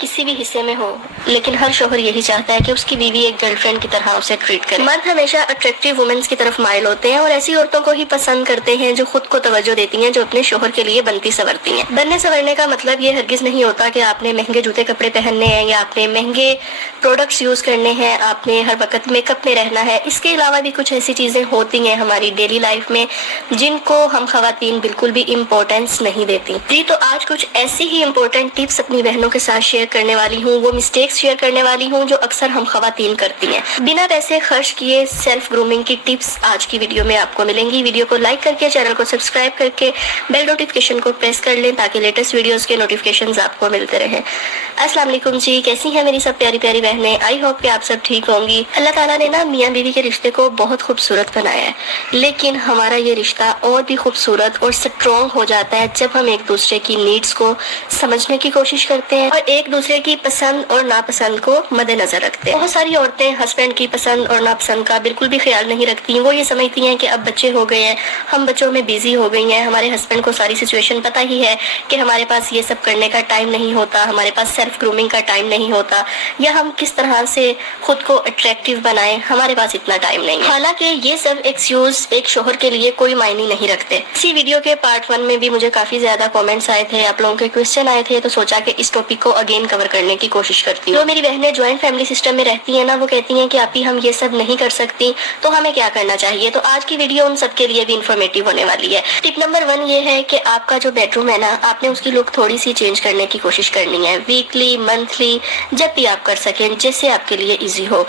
किसी भी हिस्से में हो, लेकिन हर शोहर यही चाहता है कि उसकी बीवी एक गर्लफ्रेंड की तरह उसे ट्रीट करे। मर्द हमेशा अट्रैक्टिव वुमेन्स की तरफ माइल होते हैं और ऐसी औरतों को ही पसंद करते हैं जो खुद को तवज्जो देती हैं, जो अपने शोहर के लिए बनती संवरती हैं। बनने संवरने का मतलब ये हरगिज नहीं होता कि आपने महंगे जूते कपड़े पहनने हैं या आपने महंगे प्रोडक्ट्स यूज करने हैं, आपने हर वक्त मेकअप में रहना है। इसके अलावा भी कुछ ऐसी चीजें होती हैं हमारी डेली लाइफ में जिनको हम खवातीन बिल्कुल भी इम्पोर्टेंस नहीं देती। जी, तो आज कुछ ऐसी ही इम्पोर्टेंट टिप्स अपनी बहनों के साथ शेयर करने वाली हूँ, वो मिस्टेक्स शेयर करने वाली हूँ जो अक्सर हम खवातीन करती हैं। बिना पैसे खर्च किए सेल्फ ग्रूमिंग की टिप्स आज की वीडियो में आपको मिलेंगी। वीडियो को लाइक करके, चैनल को सब्सक्राइब करके बेल नोटिफिकेशन को प्रेस कर लें ताकि लेटेस्ट वीडियोस के नोटिफिकेशंस आपको मिलते रहें। अस्सलाम वालेकुम जी, कैसी हैं मेरी सब प्यारी प्यारी बहनें? आई होप कि आप सब ठीक होंगी। अल्लाह ताला ने ना मियाँ बीवी के रिश्ते को बहुत खूबसूरत बनाया है, लेकिन हमारा ये रिश्ता और भी खूबसूरत और स्ट्रॉन्ग हो जाता है जब हम एक दूसरे की नीड्स को समझने की कोशिश करते हैं और एक दूसरे की पसंद और नापसंद को मद्देनजर रखते हैं। बहुत सारी औरतें हस्बैंड की पसंद और नापसंद का बिल्कुल भी ख्याल नहीं रखती। वो ये समझती हैं कि अब बच्चे हो गए हैं, हम बच्चों में बिजी हो गई हैं, हमारे हस्बैंड को सारी सिचुएशन पता ही है कि हमारे पास ये सब करने का टाइम नहीं होता, हमारे पास सेल्फ ग्रूमिंग का टाइम नहीं होता, या हम किस तरह से खुद को अट्रैक्टिव बनाए, हमारे पास इतना टाइम नहीं है। हालांकि ये सब एक्सक्यूज एक शोहर के लिए कोई मायने नहीं रखते। इसी वीडियो के पार्ट 1 में भी मुझे काफी ज्यादा कमेंट्स आए थे, आप लोगों के क्वेश्चन आए थे, तो सोचा कि इस टॉपिक को अगेन कवर करने की कोशिश करती हूँ। जो मेरी बहनें ज्वाइंट फैमिली सिस्टम में रहती है ना, वो कहती हैं कि आपी हम ये सब नहीं कर सकती, तो हमें क्या करना चाहिए? तो आज की वीडियो उन सबके लिए भी इंफॉर्मेटिव होने वाली है। टिप नंबर 1 ये है कि आपका जो बेडरूम है ना, आपने उसकी लुक थोड़ी सी चेंज करने की कोशिश करनी है। वीकली, मंथली, जब भी आप कर सकें, जैसे आपके लिए इजी हो।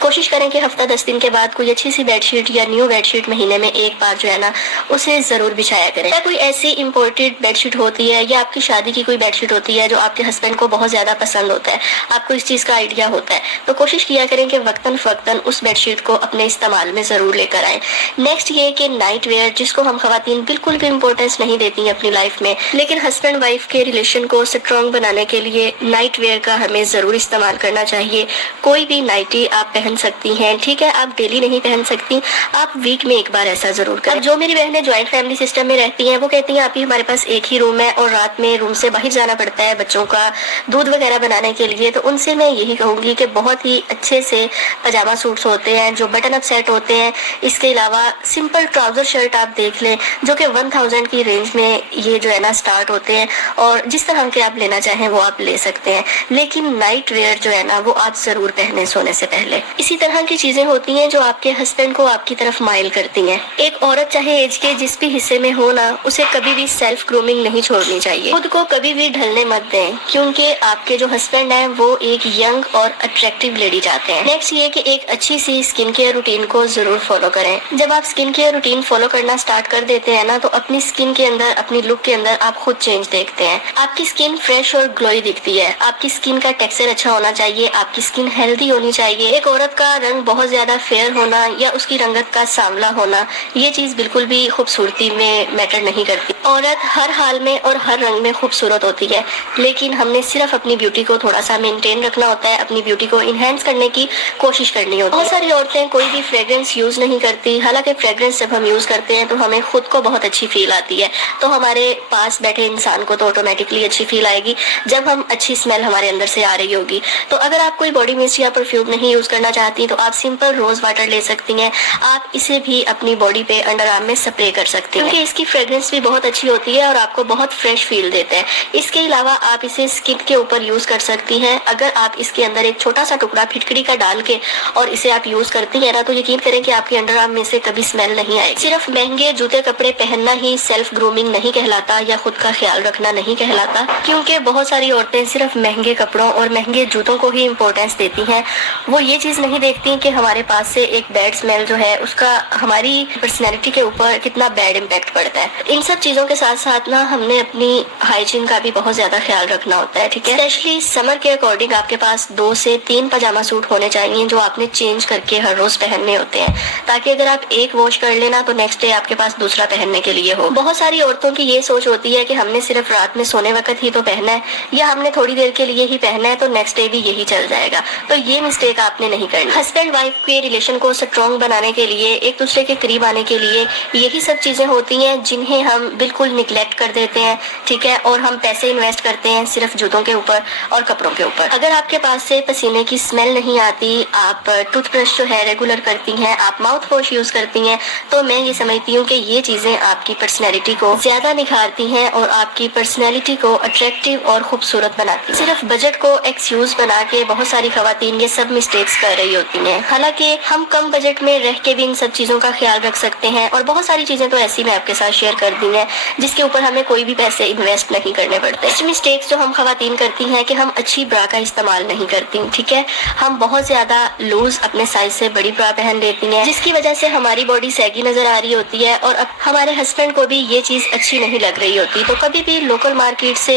कोशिश करें कि हफ्ता 10 दिन के बाद कोई अच्छी सी बेडशीट या न्यू बेडशीट महीने में एक बार जो है ना, उसे जरूर बिछाया करें। या कोई ऐसी इम्पोर्टेड बेडशीट होती है या आपकी शादी की कोई बेडशीट होती है जो आपके हस्बैंड को बहुत ज्यादा पसंद होता है, आपको इस चीज का आइडिया होता है, तो कोशिश किया करें कि वक्तन फक्तन उस बेडशीट को अपने इस्तेमाल में जरूर लेकर आए। नेक्स्ट ये कि नाइट वेयर, जिसको हम खवातीन बिल्कुल भी इम्पोर्टेंस नहीं देती हैं अपनी लाइफ में, लेकिन हस्बैंड वाइफ के रिलेशन को स्ट्रॉन्ग बनाने के लिए नाइट वेयर का हमें जरूर इस्तेमाल करना चाहिए। कोई भी नाइटी आप पहन सकती हैं, ठीक है, आप डेली नहीं पहन सकती, आप वीक में एक बार ऐसा जरूर करें। जो मेरी बहनें ज्वाइंट फैमिली सिस्टम में रहती हैं, वो कहती हैं आप ही हमारे पास एक ही रूम है और रात में रूम से बाहर जाना पड़ता है बच्चों का दूध वगैरह बनाने के लिए, तो उनसे मैं यही कहूंगी कि बहुत ही अच्छे से पजामा सूट्स होते हैं जो बटन अप सेट होते हैं। इसके अलावा सिंपल ट्राउजर शर्ट आप देख लें जो कि 1000 की रेंज में ये जो है ना स्टार्ट होते हैं, और जिस तरह के आप लेना चाहें वो आप ले सकते हैं, लेकिन नाइट वेयर जो है ना वो आप जरूर पहने सोने से पहले। इसी तरह की चीजें होती हैं जो आपके हस्बैंड को आपकी तरफ माइल करती हैं। एक औरत चाहे एज के जिस भी हिस्से में हो ना, उसे कभी भी सेल्फ ग्रूमिंग नहीं छोड़नी चाहिए। खुद को कभी भी ढलने मत दें, क्योंकि आपके जो हस्बैंड है वो एक यंग और अट्रैक्टिव लेडी चाहते हैं। नेक्स्ट ये कि एक अच्छी सी स्किन केयर रूटीन को जरूर फॉलो करें। जब आप स्किन केयर रूटीन फॉलो करना स्टार्ट कर देते हैं ना, तो अपनी स्किन के अंदर, अपनी लुक के अंदर आप खुद चेंज देखते हैं। आपकी स्किन फ्रेश और ग्लोई दिखती है, आपकी स्किन का टेक्सचर अच्छा होना चाहिए, आपकी स्किन हेल्दी होनी चाहिए। एक औरत का रंग बहुत ज्यादा फेयर होना या उसकी रंगत का सांवला होना, ये चीज बिल्कुल भी खूबसूरती में मैटर नहीं करती। औरत हर हाल में और हर रंग में खूबसूरत होती है, लेकिन हमने सिर्फ अपनी ब्यूटी को थोड़ा सा मेंटेन रखना होता है, अपनी ब्यूटी को इनहेंस करने की कोशिश करनी होती है। बहुत सारी औरतें कोई भी फ्रेग्रेंस यूज नहीं करती, हालांकि फ्रेग्रेंस जब हम यूज करते हैं तो हमें खुद को बहुत अच्छी फील आती है, तो हमारे पास बैठे इंसान को तो ऑटोमेटिकली अच्छी फील आएगी जब हम अच्छी स्मेल हमारे अंदर से आ रही होगी। तो अगर आप कोई बॉडी मिस्ट या परफ्यूम नहीं यूज करना चाहती तो आप सिंपल रोज वाटर ले सकती हैं। आप इसे भी अपनी बॉडी पे अंडर आर्म में स्प्रे कर सकती हैं, क्योंकि इसकी फ्रेग्रेंस भी बहुत अच्छी होती है और आपको बहुत फ्रेश फील देते हैं। इसके अलावा आप इसे स्किन के ऊपर यूज कर सकती हैं। अगर आप इसके अंदर एक छोटा सा टुकड़ा फिटकड़ी का डाल के और इसे आप यूज करती हैं ना, तो यकीन करें कि आपके अंडर आर्म में से कभी स्मेल नहीं आएगी। सिर्फ महंगे जूते कपड़े पहनना ही सेल्फ ग्रूमिंग नहीं कहलाता या खुद का ख्याल रखना नहीं कहलाता, क्योंकि बहुत सारी औरतें सिर्फ महंगे कपड़ों और महंगे जूतों को ही इम्पोर्टेंस देती हैं। वो ये चीज نہیں دیکھتی کہ ہمارے پاس سے ایک بیڈ اسمیل جو ہے اس کا ہماری پرسنالٹی کے اوپر کتنا بیڈ امپیکٹ پڑتا ہے. ان سب چیزوں کے ساتھ ساتھ نا ہم نے اپنی ہائیجین کا بھی بہت زیادہ خیال رکھنا ہوتا ہے. ٹھیک ہے, اسپیشلی سمر کے اکارڈنگ آپ کے پاس 2 سے 3 پاجامہ سوٹ ہونے چاہیے جو آپ نے چینج کر کے ہر روز پہننے ہوتے ہیں, تاکہ اگر آپ ایک واش کر لینا تو نیکسٹ ڈے آپ کے پاس دوسرا پہننے کے لیے ہو. بہت ساری عورتوں کی یہ سوچ ہوتی ہے کہ ہم نے صرف رات میں سونے وقت ہی تو پہنا ہے, یا ہم نے تھوڑی دیر کے لیے ہی پہنا ہے تو نیکسٹ ڈے بھی یہی چل جائے گا. تو یہ مسٹیک آپ نے نہیں کرنی. ہسبینڈ وائف کے ریلیشن کو اسٹرانگ بنانے کے لیے, ایک دوسرے کے قریب آنے کے لیے یہی سب چیزیں ہوتی ہیں جنہیں ہم بالکل نگلیکٹ کر دیتے ہیں. ٹھیک ہے, اور ہم پیسے انویسٹ کرتے ہیں صرف جوتوں کے اوپر اور کپڑوں کے اوپر. اگر آپ کے پاس سے پسینے کی اسمیل نہیں آتی, آپ ٹوتھ برش جو ہے ریگولر کرتی ہیں, آپ ماؤتھ واش یوز کرتی ہیں, تو میں یہ سمجھتی ہوں کہ یہ چیزیں آپ کی پرسنالٹی کو زیادہ نکھارتی ہیں اور آپ کی پرسنالٹی کو اٹریکٹیو اور خوبصورت بناتی ہیں. صرف بجٹ کو ایکسکیوز بنا کے بہت ساری خواتین یہ سب مسٹیکس کر رہی ہوتی ہیں, حالانکہ ہم کم بجٹ میں رہ کے بھی ان سب چیزوں کا خیال رکھ سکتے ہیں. اور بہت ساری چیزیں تو ایسی میں آپ کے ساتھ شیئر کر دی ہیں جس کے اوپر ہمیں کوئی بھی پیسے انویسٹ نہیں کرنے پڑتے. اس مسٹیکس جو ہم خواتین کرتی ہیں کہ ہم اچھی برا کا استعمال نہیں کرتی. ٹھیک ہے, ہم بہت زیادہ لوز اپنے سائز سے بڑی برا پہن لیتی ہیں, جس کی وجہ سے ہماری باڈی سیگی نظر آ رہی ہوتی ہے اور اب ہمارے ہسبینڈ کو بھی یہ چیز اچھی نہیں لگ رہی ہوتی. تو کبھی بھی لوکل مارکیٹ سے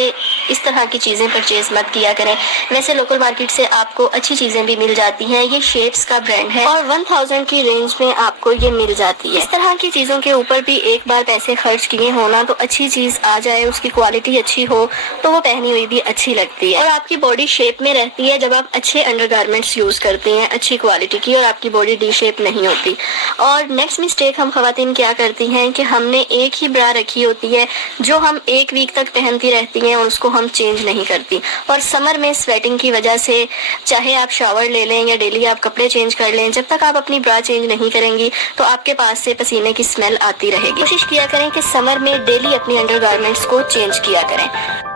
اس طرح کی چیزیں پرچیز مت کیا کریں. ویسے لوکل مارکیٹ سے آپ کو اچھی چیزیں بھی مل جاتی ہیں, یہ شیپس کا برانڈ ہے اور 1000 کی رینج میں آپ کو یہ مل جاتی ہے. اس طرح کی چیزوں کے اوپر بھی ایک بار پیسے خرچ کیے ہونا تو اچھی چیز آ جائے, اس کی کوالٹی اچھی ہو تو وہ پہنی ہوئی بھی اچھی لگتی ہے اور آپ کی باڈی شیپ میں رہتی ہے جب آپ اچھے انڈر گارمنٹس یوز کرتے ہیں اچھی کوالٹی کی اور آپ کی باڈی ڈی شیپ نہیں ہوتی. اور نیکسٹ مسٹیک ہم خواتین کیا کرتی ہیں کہ ہم نے ایک ہی برا رکھی ہوتی ہے جو ہم 1 ویک تک پہنتی رہتی ہیں اور اس کو ہم چینج نہیں کرتی. اور سمر میں سویٹنگ کی وجہ سے چاہے آپ شاور لے لیں یا ڈیلی آپ کپڑے چینج کر لیں, جب تک آپ اپنی برا چینج نہیں کریں گی تو آپ کے پاس سے پسینے کی اسمیل آتی رہے گی. کوشش کیا کریں کہ سمر میں ڈیلی اپنی انڈر گارمنٹس کو چینج کیا کریں.